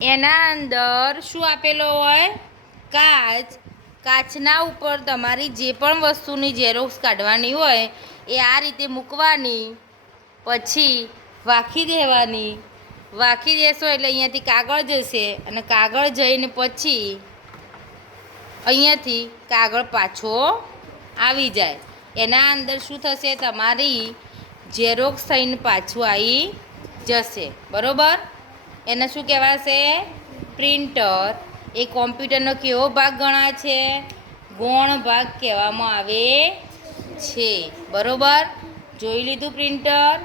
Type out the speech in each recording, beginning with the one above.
એના અંદર શું આપેલો હોય? કાચ. કાચના ઉપર તમારી જે પણ વસ્તુની ઝેરોક્ષ કાઢવાની હોય એ આ રીતે મૂકવાની, પછી વાખી દેવાની. વાખી દેશો એટલે અહીંયાથી કાગળ જશે અને કાગળ જઈને પછી અહીંયાથી કાગળ પાછો આવી જાય. એના અંદર શું થશે? તમારી ઝેરોક્ષ થઈને પાછું આવી જશે. બરાબર? એને શું કહેવાશે? પ્રિન્ટર. એ કોમ્પ્યુટરનો કેવો ભાગ ગણાય છે? ગૌણ ભાગ કહેવામાં આવે છે. બરાબર? જોઈ લીધું પ્રિન્ટર?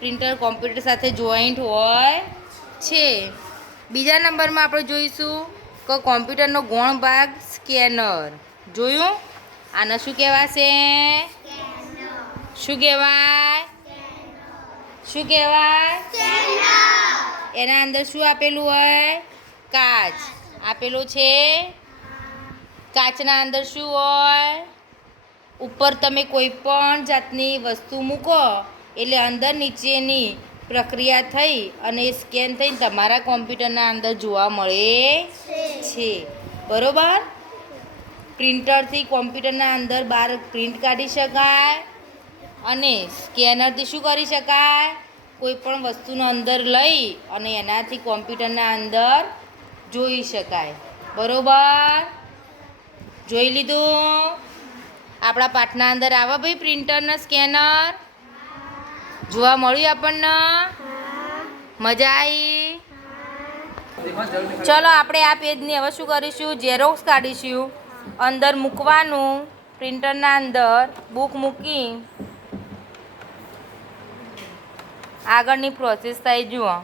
પ્રિન્ટર કોમ્પ્યુટર સાથે જોઈન્ટ હોય છે. બીજા નંબરમાં આપણે જોઈશું કે કોમ્પ્યુટરનો ગૌણ ભાગ સ્કેનર. જોયું? આને શું કહેવાશે? શું કહેવાય? શું કહેવાય? એના અંદર શું આપેલું હોય? કાચ આપેલું છે. કાચના અંદર શું હોય? ઉપર તમે કોઈ પણ જાતની વસ્તુ મૂકો એટલે અંદર નીચેની પ્રક્રિયા થઈ અને સ્કેન થઈને તમારા કોમ્પ્યુટરના અંદર જોવા મળે છે. બરાબર? પ્રિન્ટરથી કોમ્પ્યુટરના અંદર બહાર પ્રિન્ટ કાઢી શકાય અને સ્કેનરથી શું કરી શકાય? કોઈ પણ વસ્તુનો અંદર લઈ અને એનાથી કોમ્પ્યુટરના અંદર જોઈ શકાય. બરાબર? જોઈ લીધું? આપણા પાઠના અંદર આવે ભાઈ પ્રિન્ટર ને સ્કેનર? જોવા મળ્યું આપણને? મજા આવી? ચલો આપણે આ પેજની હવે શું કરીશું? ઝેરોક્ષ કાઢીશું. અંદર મૂકવાનું, પ્રિન્ટરના અંદર બુક મૂકી આગળની પ્રોસેસ થાય. જુઓ.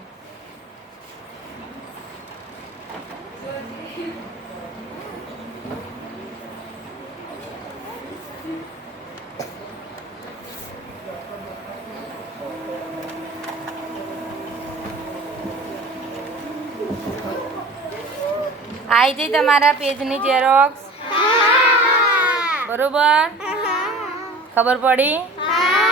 આવી જઈ તમારા પેજની ઝેરોક્ષ. બરોબર? ખબર પડી?